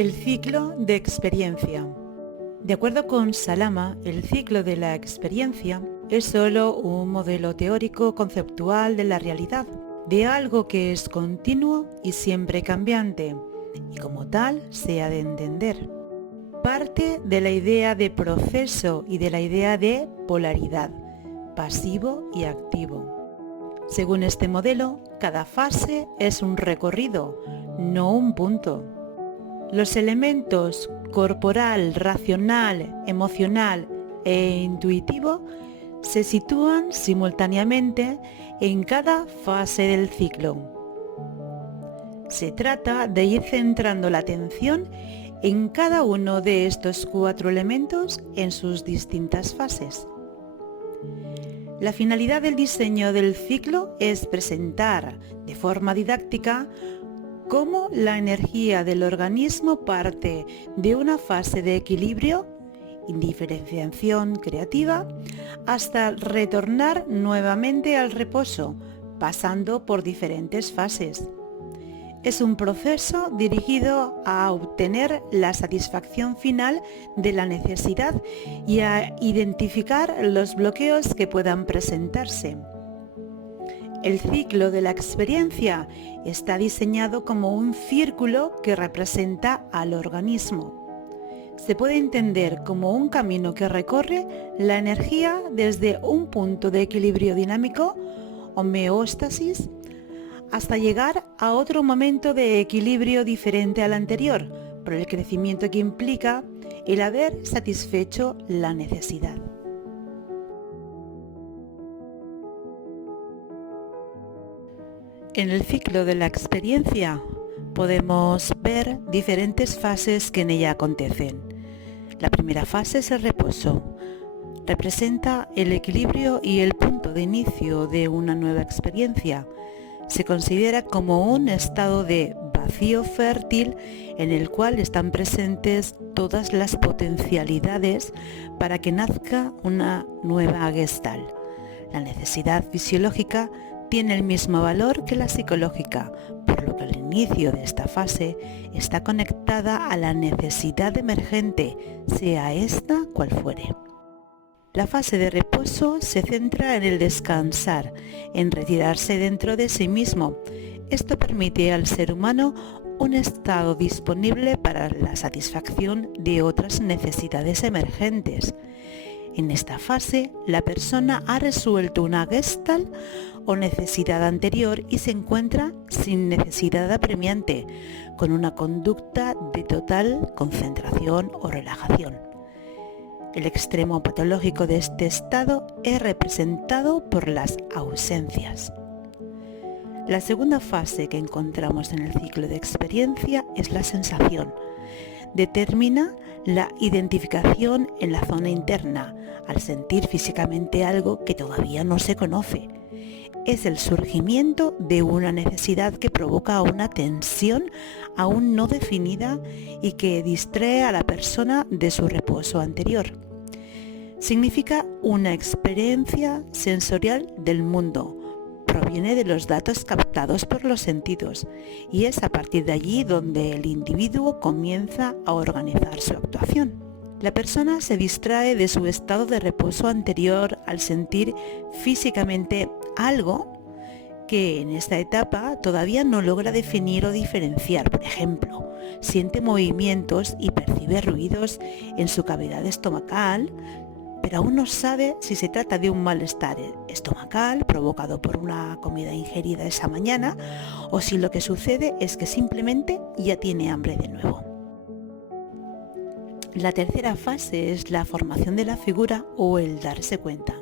El ciclo de experiencia. De acuerdo con Salama, el ciclo de la experiencia es solo un modelo teórico conceptual de la realidad, de algo que es continuo y siempre cambiante, y como tal se ha de entender. Parte de la idea de proceso y de la idea de polaridad, pasivo y activo. Según este modelo, cada fase es un recorrido, no un punto. Los elementos corporal, racional, emocional e intuitivo se sitúan simultáneamente en cada fase del ciclo. Se trata de ir centrando la atención en cada uno de estos 4 elementos en sus distintas fases. La finalidad del diseño del ciclo es presentar de forma didáctica cómo la energía del organismo parte de una fase de equilibrio, indiferenciación creativa, hasta retornar nuevamente al reposo, pasando por diferentes fases. Es un proceso dirigido a obtener la satisfacción final de la necesidad y a identificar los bloqueos que puedan presentarse. El ciclo de la experiencia está diseñado como un círculo que representa al organismo. Se puede entender como un camino que recorre la energía desde un punto de equilibrio dinámico, homeostasis, hasta llegar a otro momento de equilibrio diferente al anterior, por el crecimiento que implica el haber satisfecho la necesidad. En el ciclo de la experiencia podemos ver diferentes fases que en ella acontecen. La primera fase es el reposo. Representa el equilibrio y el punto de inicio de una nueva experiencia. Se considera como un estado de vacío fértil en el cual están presentes todas las potencialidades para que nazca una nueva Gestalt. La necesidad fisiológica tiene el mismo valor que la psicológica, por lo que el inicio de esta fase está conectada a la necesidad emergente, sea esta cual fuere. La fase de reposo se centra en el descansar, en retirarse dentro de sí mismo. Esto permite al ser humano un estado disponible para la satisfacción de otras necesidades emergentes. En esta fase, la persona ha resuelto una Gestalt o necesidad anterior y se encuentra sin necesidad apremiante, con una conducta de total concentración o relajación. El extremo patológico de este estado es representado por las ausencias. La segunda fase que encontramos en el ciclo de experiencia es la sensación. Determina la identificación en la zona interna, al sentir físicamente algo que todavía no se conoce. Es el surgimiento de una necesidad que provoca una tensión aún no definida y que distrae a la persona de su reposo anterior. Significa una experiencia sensorial del mundo. Proviene de los datos captados por los sentidos y es a partir de allí donde el individuo comienza a organizar su actuación. La persona se distrae de su estado de reposo anterior al sentir físicamente algo que en esta etapa todavía no logra definir o diferenciar. Por ejemplo, siente movimientos y percibe ruidos en su cavidad estomacal, pero aún no sabe si se trata de un malestar estomacal provocado por una comida ingerida esa mañana o si lo que sucede es que simplemente ya tiene hambre de nuevo. La tercera fase es la formación de la figura o el darse cuenta.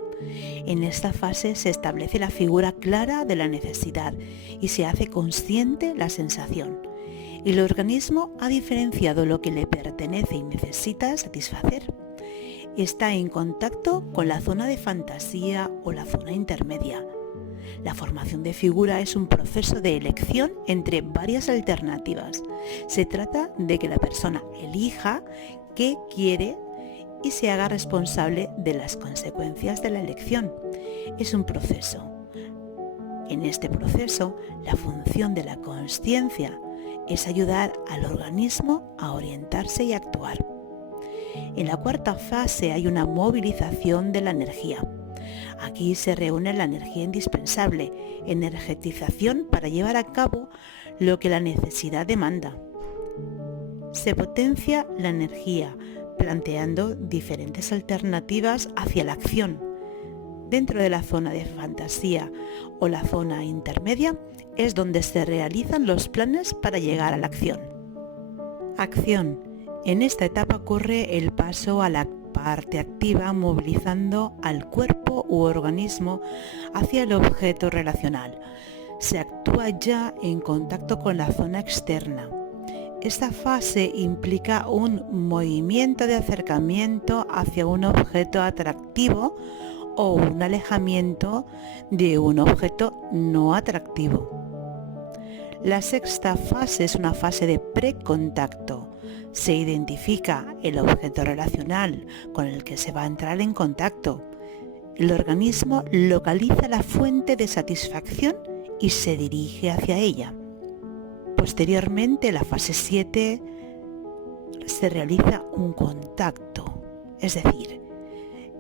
En esta fase se establece la figura clara de la necesidad y se hace consciente la sensación. El organismo ha diferenciado lo que le pertenece y necesita satisfacer. Está en contacto con la zona de fantasía o la zona intermedia. La formación de figura es un proceso de elección entre varias alternativas. Se trata de que la persona elija qué quiere y se haga responsable de las consecuencias de la elección. Es un proceso. En este proceso, la función de la consciencia es ayudar al organismo a orientarse y actuar. En la cuarta fase hay una movilización de la energía. Aquí se reúne la energía indispensable, energetización para llevar a cabo lo que la necesidad demanda. Se potencia la energía, planteando diferentes alternativas hacia la acción. Dentro de la zona de fantasía o la zona intermedia es donde se realizan los planes para llegar a la acción. Acción. En esta etapa ocurre el paso a la parte activa, movilizando al cuerpo u organismo hacia el objeto relacional. Se actúa ya en contacto con la zona externa. Esta fase implica un movimiento de acercamiento hacia un objeto atractivo o un alejamiento de un objeto no atractivo. La sexta fase es una fase de precontacto. Se identifica el objeto relacional con el que se va a entrar en contacto. El organismo localiza la fuente de satisfacción y se dirige hacia ella. Posteriormente, la fase 7, se realiza un contacto, es decir,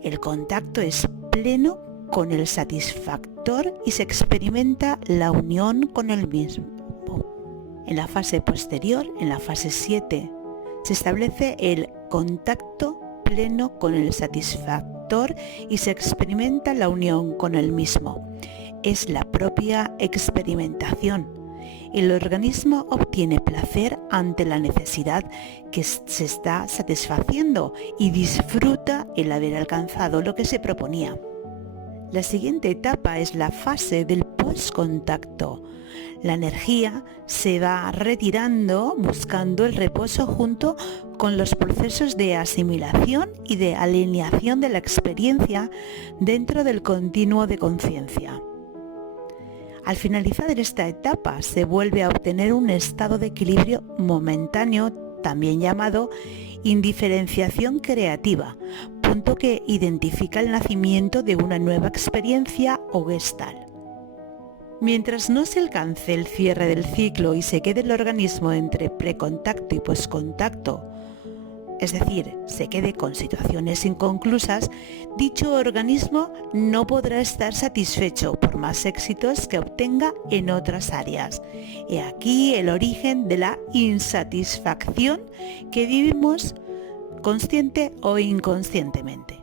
el contacto es pleno con el satisfactor y se experimenta la unión con el mismo. En la fase posterior, en la fase 7, se establece el contacto pleno con el satisfactor y se experimenta la unión con el mismo. Es la propia experimentación. El organismo obtiene placer ante la necesidad que se está satisfaciendo y disfruta el haber alcanzado lo que se proponía. La siguiente etapa es la fase del postcontacto. La energía se va retirando buscando el reposo junto con los procesos de asimilación y de alineación de la experiencia dentro del continuo de conciencia. Al finalizar esta etapa se vuelve a obtener un estado de equilibrio momentáneo, también llamado indiferenciación creativa, punto que identifica el nacimiento de una nueva experiencia o gestalt. Mientras no se alcance el cierre del ciclo y se quede el organismo entre precontacto y poscontacto, es decir, se quede con situaciones inconclusas, dicho organismo no podrá estar satisfecho por más éxitos que obtenga en otras áreas. He aquí el origen de la insatisfacción que vivimos consciente o inconscientemente.